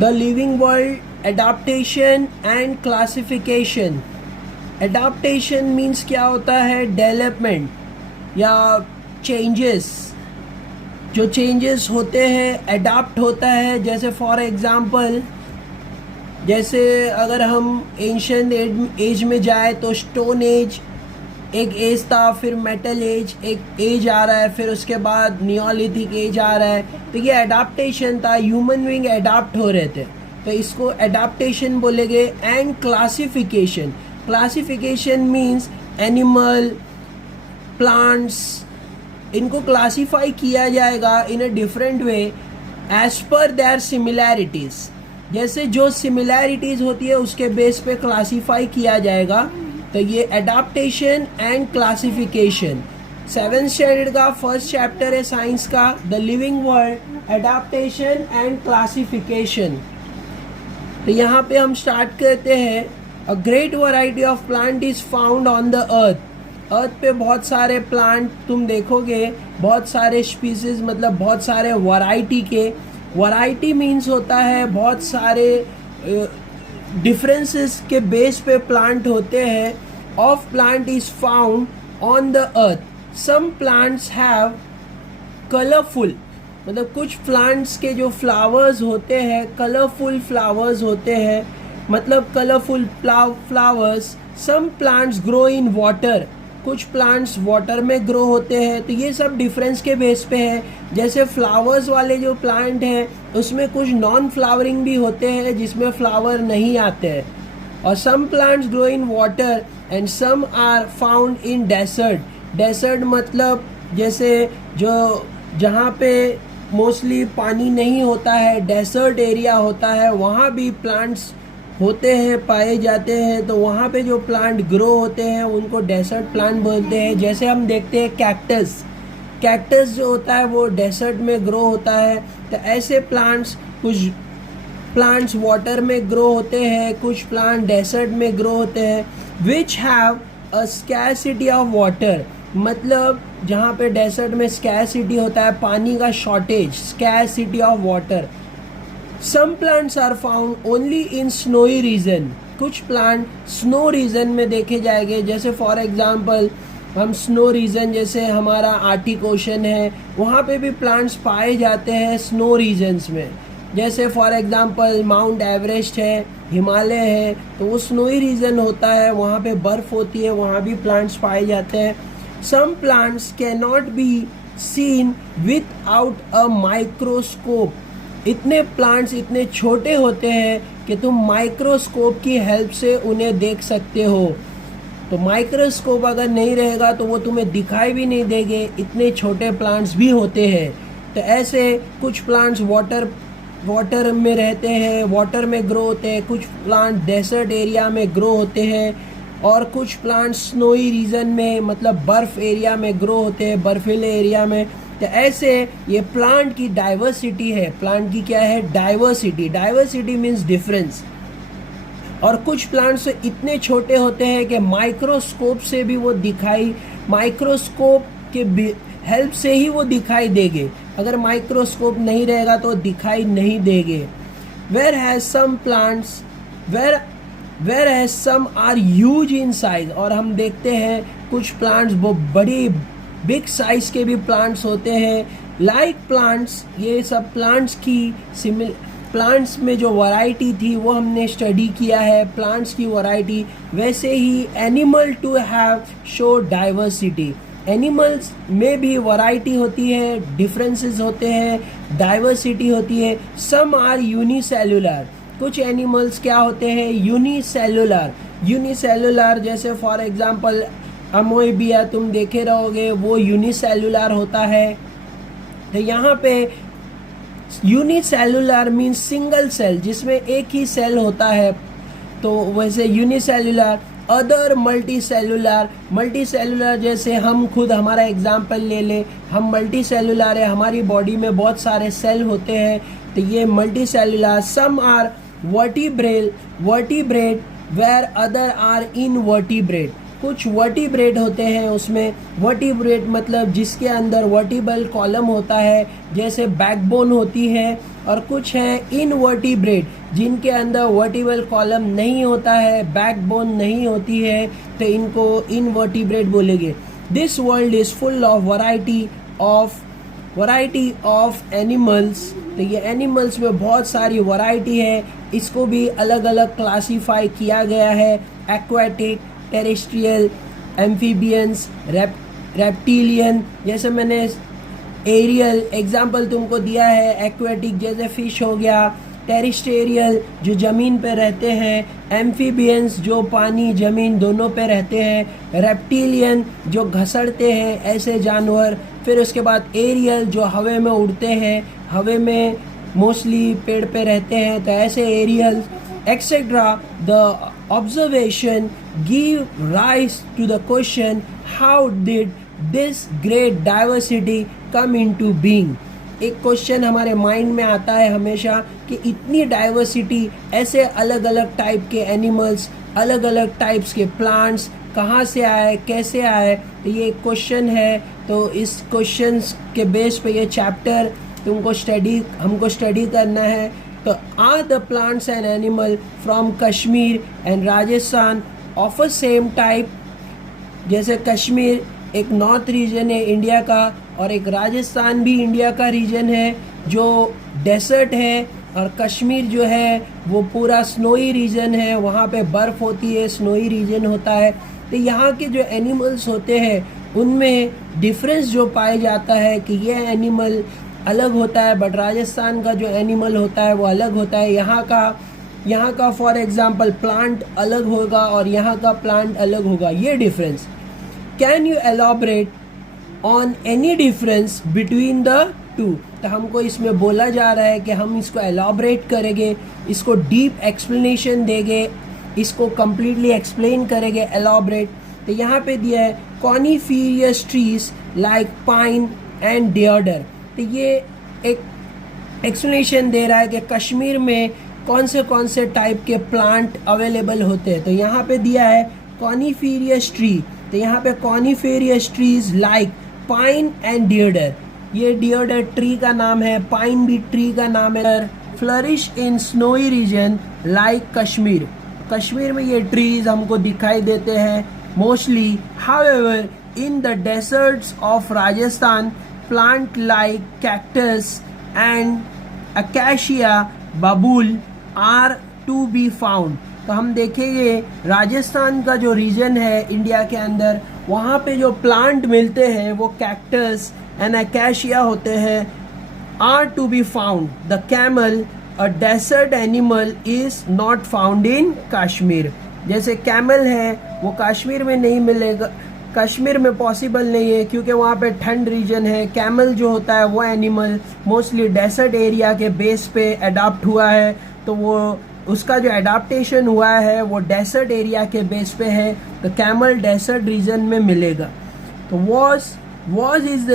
The living world adaptation and classification. Adaptation means क्या होता है, डेवलपमेंट या चेंजेस। जो चेंजेस होते हैं एडाप्ट होता है। जैसे फॉर एग्जांपल, जैसे अगर हम एंशियंट एज में जाए तो स्टोन एज एक एज था, फिर मेटल एज एक एज आ रहा है, फिर उसके बाद नियोलिथिक एज आ रहा है। तो ये एडाप्टेशन था, ह्यूमन बीइंग एडाप्ट हो रहे थे, तो इसको एडाप्टेशन बोलेंगे। And classification, classification means animal, plants, इनको क्लासीफाई किया जाएगा in a different way as per their similarities. जैसे जो सिमिलैरिटीज होती है उसके बेस पे क्लासीफाई किया जाएगा। तो ये adaptation and classification 7th standard का फर्स्ट चैप्टर है साइंस का, the living world adaptation and classification. तो यहाँ पे हम स्टार्ट करते हैं। A great variety of plant is found on the earth. Earth पे बहुत सारे प्लांट तुम देखोगे, बहुत सारे स्पीसीज, मतलब बहुत सारे वैरायटी के। वैरायटी मीन्स होता है बहुत सारे डिफरेंसेस के बेस पे प्लांट होते हैं। Of plant is found on the earth. Some plants have colourful, मतलब कुछ प्लांट्स के जो फ्लावर्स होते हैं कलरफुल फ्लावर्स होते हैं, मतलब colourful flowers. Some plants grow in water, कुछ प्लांट्स वाटर में ग्रो होते हैं। तो ये सब डिफरेंस के बेस पे है। जैसे फ्लावर्स वाले जो प्लांट हैं उसमें कुछ नॉन फ्लावरिंग भी होते हैं जिसमें फ्लावर नहीं आते हैं। और some plants grow in water and some are found in desert. Desert मतलब जैसे जो जहाँ पे मोस्टली पानी नहीं होता है, डेजर्ट एरिया होता है, वहाँ भी प्लांट्स होते हैं, पाए जाते हैं। तो वहाँ पे जो प्लांट ग्रो होते हैं उनको डेजर्ट प्लांट बोलते हैं। जैसे हम देखते हैं कैक्टस, कैक्टस जो होता है वो डेजर्ट में ग्रो होता है। तो ऐसे प्लांट्स, कुछ प्लांट्स वाटर में ग्रो होते हैं, कुछ प्लांट डेजर्ट में ग्रो होते हैं। Which have a scarcity of water, मतलब जहाँ पे डेजर्ट में स्कैरसिटी होता है, पानी का shortage, scarcity of water. Some plants are found only in snowy region, कुछ प्लांट स्नो रीजन में देखे जाएंगे। जैसे फॉर एग्जांपल हम स्नो रीजन, जैसे हमारा आर्टिक ओशन है, वहाँ पे भी प्लांट्स पाए जाते हैं स्नो रीजन्स में। जैसे फॉर एग्जांपल माउंट एवरेस्ट है, हिमालय है, तो वो स्नोई रीजन होता है, वहाँ पे बर्फ़ होती है, वहाँ भी प्लांट्स पाए जाते हैं। Some plants can not be seen without a microscope. इतने प्लांट्स इतने छोटे होते हैं कि तुम माइक्रोस्कोप की हेल्प से उन्हें देख सकते हो। तो माइक्रोस्कोप अगर नहीं रहेगा तो वो तुम्हें दिखाई भी नहीं देंगे, इतने छोटे प्लांट्स भी होते हैं। तो ऐसे कुछ प्लांट्स वाटर में रहते हैं, वाटर में ग्रो होते हैं, कुछ प्लांट डेजर्ट एरिया में ग्रो होते हैं, और कुछ प्लांट्स स्नोई रीजन में, मतलब बर्फ एरिया में ग्रो होते हैं, बर्फीले एरिया में। तो ऐसे ये प्लांट की डाइवर्सिटी है। प्लांट की क्या है, डाइवर्सिटी। Diversity means difference. और कुछ प्लांट्स इतने छोटे होते हैं कि माइक्रोस्कोप से भी वो माइक्रोस्कोप के हेल्प से ही वो दिखाई देंगे। अगर माइक्रोस्कोप नहीं रहेगा तो दिखाई नहीं देंगे। Whereas some plants whereas some are huge in size. और हम देखते हैं कुछ प्लांट्स वो बड़ी बिग साइज के भी प्लांट्स होते हैं। लाइक प्लांट्स, ये सब प्लांट्स की प्लांट्स में जो वैरायटी थी वो हमने स्टडी किया है, प्लांट्स की वैरायटी। वैसे ही animal too have show diversity. Animals में भी वैरायटी होती है, डिफरेंसेस होते हैं, डाइवर्सिटी होती है। सम आर यूनिसेलुलर, कुछ एनिमल्स क्या होते हैं, यूनिसेलुलर। यूनिसेलुलर जैसे फॉर एग्जांपल अमोएबिया तुम देखे रहोगे, वो यूनिसेलुलर होता है। तो यहाँ पे यूनिसेलुलर मीन्स सिंगल सेल, जिसमें एक ही सेल होता है। तो वैसे यूनिसेलुलर। अदर मल्टीसेलुलर जैसे हम खुद हमारा एग्जांपल ले लें, हम मल्टीसेलुलर है, हमारी बॉडी में बहुत सारे सेल होते हैं, तो ये multicellular. Some are vertebrate where other are invertebrate. कुछ वर्टिब्रेट होते हैं उसमें। वर्टिब्रेट मतलब जिसके अंदर वर्टिबल कॉलम होता है, जैसे बैकबोन होती है, और कुछ है इनवर्टिब्रेट जिनके अंदर वर्टिबल कॉलम नहीं होता है, बैकबोन नहीं होती है, तो इनको इनवर्टिब्रेट बोलेंगे। This world is full of variety of animals. तो ये एनिमल्स में बहुत सारी वैरायटी है, इसको भी अलग अलग क्लासीफाई किया गया है। एक्वाटिक, टेरेस्ट्रियल, एम्फीबियंस, रेप्टिलियन, जैसे मैंने एरियल एग्जाम्पल तुमको दिया है। एक्वाटिक जैसे फिश हो गया, टेरेस्ट्रियल जो ज़मीन पे रहते हैं, एम्फीबियंस जो पानी ज़मीन दोनों पे रहते हैं, रेप्टिलियन जो घसड़ते हैं ऐसे जानवर, फिर उसके बाद एरियल जो हवा में उड़ते हैं, हवा में मोस्टली पेड़ पे रहते हैं, तो ऐसे aerial etcetera. The observation give rise to the question how did this great diversity come into being. एक क्वेश्चन हमारे माइंड में आता है हमेशा कि इतनी डाइवर्सिटी, ऐसे अलग अलग टाइप के एनिमल्स, अलग अलग टाइप्स के प्लांट्स कहाँ से आए, कैसे आए, तो ये एक क्वेश्चन है। तो इस क्वेश्चन के बेस पे ये चैप्टर हमको स्टडी करना है। तो are the plants and animal from Kashmir and Rajasthan of a same type. जैसे कश्मीर एक नॉर्थ रीजन है इंडिया का, और एक राजस्थान भी इंडिया का रीजन है जो डेसर्ट है, और कश्मीर जो है वो पूरा स्नोई रीजन है, वहाँ पे बर्फ़ होती है, स्नोई रीजन होता है। तो यहाँ के जो एनिमल्स होते हैं उनमें डिफरेंस जो पाया जाता है कि ये एनिमल अलग होता है, बट राजस्थान का जो एनिमल होता है वो अलग होता है। यहाँ का फॉर एग्जांपल प्लांट अलग होगा और यहाँ का प्लांट अलग होगा, ये difference. Can you elaborate on any difference between the two. तो हमको इसमें बोला जा रहा है कि हम इसको एलॉबरेट करेंगे, इसको डीप एक्सप्लेनेशन देंगे, इसको कम्प्लीटली एक्सप्लेन करेंगे, एलॉबरेट। तो यहाँ पे दिया है coniferous trees like pine and deodar. तो ये एक एक्सप्लेनेशन दे रहा है कि कश्मीर में कौन से टाइप के प्लांट अवेलेबल होते हैं। तो यहाँ पे दिया है कॉनिफेरियस ट्री, तो यहाँ पे coniferous trees like pine and deodar. ये डियोडर ट्री का नाम है, पाइन भी ट्री का नाम है। Flourish in snowy region like Kashmir. Kashmir में ये ट्रीज हमको दिखाई देते हैं mostly. However in the deserts of Rajasthan plant like cactus and acacia बबूल आर टू बी फाउंड। तो हम देखेंगे राजस्थान का जो रीजन है इंडिया के अंदर, वहाँ पे जो प्लांट मिलते हैं वो कैक्टस एंड अकेशिया होते हैं, are to be found. The camel a desert animal is not found in Kashmir. जैसे कैमल है वो कश्मीर में नहीं मिलेगा, कश्मीर में पॉसिबल नहीं है क्योंकि वहाँ पे ठंड रीजन है। कैमल जो होता है वो एनिमल मोस्टली डेजर्ट एरिया के बेस पे अडॉप्ट हुआ है, तो वो उसका जो एडाप्टेशन हुआ है वो डेजर्ट एरिया के बेस पे है, तो कैमल डेजर्ट रीजन में मिलेगा। तो what is the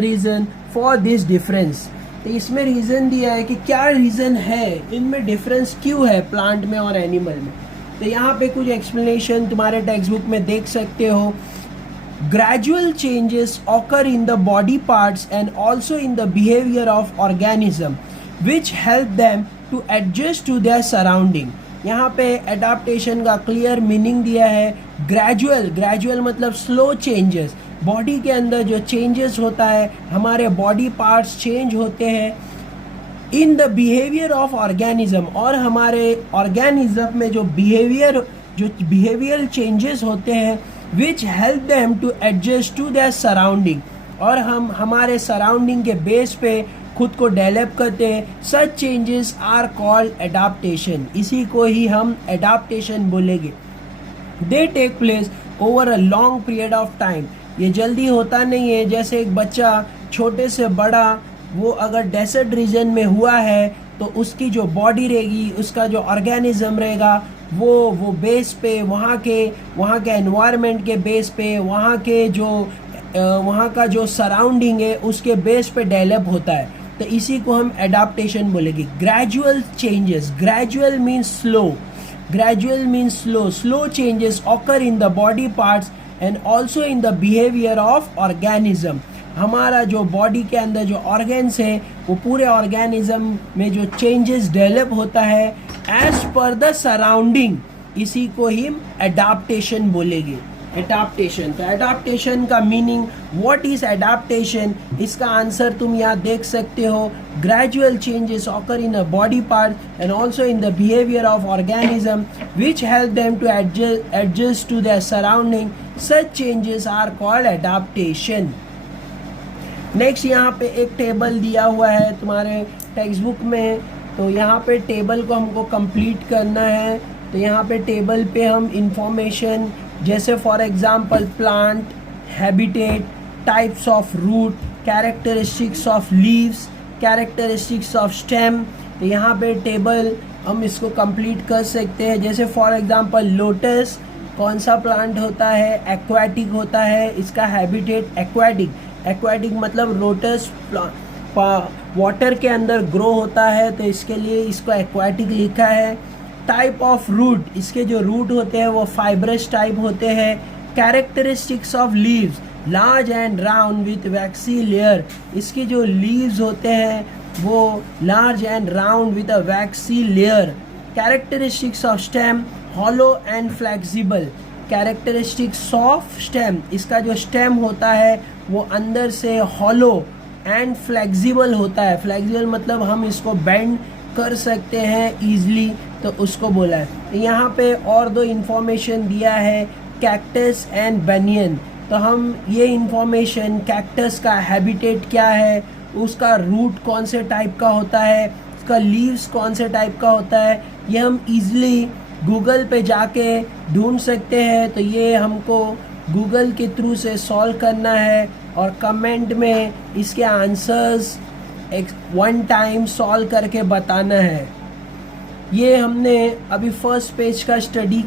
reason for this difference. तो इसमें रीजन दिया है कि क्या रीजन है, इनमें डिफरेंस क्यों है प्लांट में और एनिमल में। तो यहाँ पे कुछ एक्सप्लेनेशन तुम्हारे टेक्स्ट बुक में देख सकते हो। Gradual changes occur in the body parts and also in the behaviour of organism which help them to adjust to their surrounding. यहाँ पे एडाप्टेशन का क्लियर मीनिंग दिया है। ग्रेजुअल मतलब स्लो चेंजेस, बॉडी के अंदर जो चेंजेस होता है, हमारे बॉडी पार्ट्स चेंज होते हैं in the behaviour of organism, और हमारे ऑर्गेनिज्म में जो बिहेवियरल चेंजेस होते हैं which help them to adjust to their surrounding, और हम हमारे सराउंडिंग के बेस पे खुद को डेवलप करते हैं। Such changes are called adaptation, इसी को ही हम एडाप्टेशन बोलेंगे। They take place over a long period of time. ये जल्दी होता नहीं है, जैसे एक बच्चा छोटे से बड़ा वो अगर डेजर्ट रीजन में हुआ है तो उसकी जो बॉडी रहेगी, उसका जो ऑर्गेनिज्म रहेगा वो बेस पे वहाँ के एनवायरनमेंट के बेस पे, वहाँ का जो सराउंडिंग है उसके बेस पे डेवलप होता है। तो इसी को हम एडाप्टेशन बोलेंगे। Gradual changes, gradual means slow, Gradual means slow. Slow changes occur in the body parts and also in the behavior of organism. हमारा जो बॉडी के अंदर जो ऑर्गेन्स है वो पूरे ऑर्गेनिज्म में जो चेंजेस डेवलप होता है एज पर द सराउंडिंग, इसी को ही एडाप्टेशन बोलेंगे. एडाप्टेशन. तो एडाप्टेशन का मीनिंग, व्हाट इज एडाप्टेशन, इसका आंसर तुम यहाँ देख सकते हो. Gradual changes occur in a body part and also in the behaviour of organism which help them to adjust to their surrounding. Such changes are called adaptation. Next यहाँ पे एक table दिया हुआ है तुम्हारे टेक्स्ट बुक में. तो यहाँ पे टेबल को हमको कंप्लीट करना है. तो यहाँ पे टेबल पे हम इंफॉर्मेशन जैसे for example plant, habitat, types of root, characteristics of leaves, characteristics of stem. तो यहाँ पे टेबल हम इसको कंप्लीट कर सकते हैं. जैसे फॉर एग्जांपल लोटस कौन सा प्लांट होता है, एक्वाटिक होता है. इसका हैबिटेट एक्वाटिक. एक्वाटिक मतलब लोटस वाटर के अंदर ग्रो होता है, तो इसके लिए इसको एक्वाटिक लिखा है. टाइप ऑफ रूट, इसके जो रूट होते हैं वो फाइब्रस टाइप होते हैं. Characteristics of leaves, large and round with waxy layer. इसके जो लीव्स होते हैं वो large and round with a waxy layer. Characteristics of stem, hollow and flexible. Characteristics of stem, इसका जो स्टेम होता है वो अंदर से हॉलो एंड फ्लेक्सिबल होता है. फ्लेक्सिबल मतलब हम इसको बेंड कर सकते हैं ईजिली, तो उसको बोला है. यहाँ पे और दो इंफॉर्मेशन दिया है, कैक्टस एंड बनियन. तो हम ये इंफॉर्मेशन, कैक्टस का हैबिटेट क्या है, उसका रूट कौन से टाइप का होता है, उसका लीव्स कौन से टाइप का होता है, ये हम इजीली गूगल पे जाके ढूंढ सकते हैं. तो ये हमको गूगल के थ्रू से सॉल्व करना है और कमेंट में इसके आंसर्स वन टाइम सॉल्व करके बताना है. ये हमने अभी फर्स्ट पेज का स्टडी